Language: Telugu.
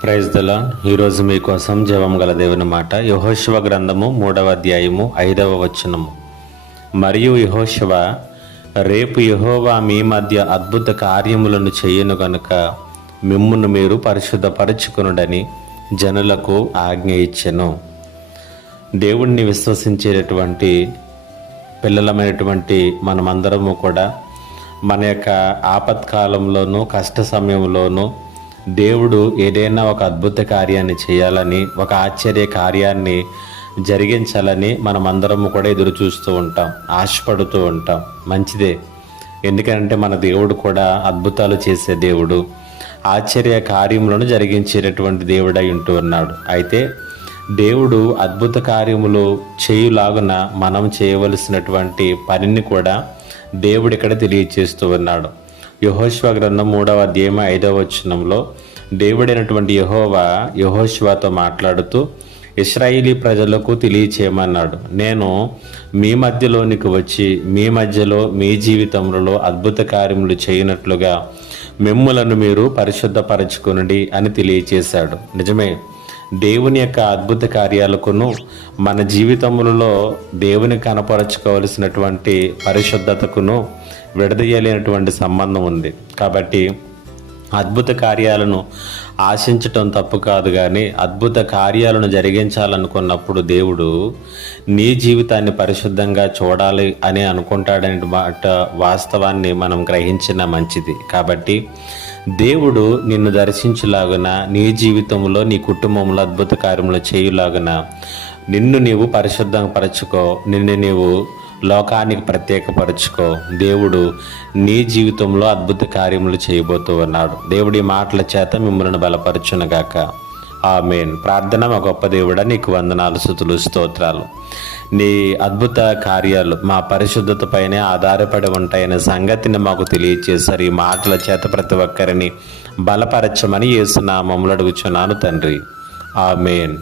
Praise the lord. ఈరోజు మీకోసం జీవం గల దేవుని మాట. యెహోషువ గ్రంథము 3వ అధ్యాయము 5వ వచనము. మరియు యెహోషువ, రేపు యెహోవా మీ మధ్య అద్భుత కార్యములను చేయను గనుక మిమ్మును మీరు పరిశుద్ధపరచుకొనుడని జనులకు ఆజ్ఞ ఇచ్చెను. దేవుణ్ణి విశ్వసించేటటువంటి పిల్లలమైనటువంటి మనమందరము కూడా మన యొక్క ఆపత్కాలంలోనూ కష్ట సమయంలోనూ దేవుడు ఏదైనా ఒక అద్భుత కార్యాన్ని చేయాలని, ఒక ఆశ్చర్య కార్యాన్ని జరిగించాలని మనమందరము కూడా ఎదురు చూస్తూ ఉంటాం, ఆశపడుతూ ఉంటాం. మంచిదే, ఎందుకంటే మన దేవుడు కూడా అద్భుతాలు చేసే దేవుడు, ఆశ్చర్య కార్యములను జరిగించేటటువంటి దేవుడై ఉంటూ ఉన్నాడు. అయితే దేవుడు అద్భుత కార్యములు చేయులాగున మనం చేయవలసినటువంటి పనిని కూడా దేవుడు ఇక్కడ తెలియచేస్తూ ఉన్నాడు. యెహోషువ గ్రంథం 3వ అధ్యాయం 5వ వచనంలో దేవుడైనటువంటి యెహోవా యెహోషువతో మాట్లాడుతూ ఇశ్రాయేలీ ప్రజలకు తెలియచేయమన్నాడు, నేను మీ మధ్యలోనికి వచ్చి మీ మధ్యలో మీ జీవితంలో అద్భుత కార్యములు చేయనట్లుగా మిమ్ములను మీరు పరిశుద్ధపరచుకొనుడి అని తెలియచేశాడు. నిజమే, దేవుని యొక్క అద్భుత కార్యాలకును మన జీవితములలో దేవుని కనపరచుకోవలసినటువంటి పరిశుద్ధతకును విడదీయలేనటువంటి సంబంధం ఉంది. కాబట్టి అద్భుత కార్యాలను ఆశించటం తప్పు కాదు, కానీ అద్భుత కార్యాలను జరిగించాలనుకున్నప్పుడు దేవుడు నీ జీవితాన్ని పరిశుద్ధంగా చూడాలి అని అనుకుంటాడనే మాట వాస్తవాన్ని మనం గ్రహించిన మంచిది. కాబట్టి దేవుడు నిన్ను దర్శించులాగున, నీ జీవితంలో నీ కుటుంబంలో అద్భుత కార్యములు చేయులాగున నిన్ను నీవు పరిశుద్ధపరచుకో, నిన్ను నీవు లోకానికి ప్రత్యేకపరచుకో. దేవుడు నీ జీవితంలో అద్భుత కార్యములు చేయబోతూ ఉన్నాడు. దేవుడి మాటల చేత మిమ్మల్ని బలపరచునుగాక. ఆమేన్. ప్రార్థన. మా గొప్ప దేవుడా, నీకు వందనాలు, స్తుతులు, స్తోత్రాలు. నీ అద్భుత కార్యాలు మా పరిశుద్ధత పైనే ఆధారపడి ఉంటాయనే సంగతిని మాకు తెలియచేశారు. ఈ మాటల చేత ప్రతి ఒక్కరిని బలపరచమని యేసు నామములో అడుగుచున్నాను తండ్రి. ఆమేన్.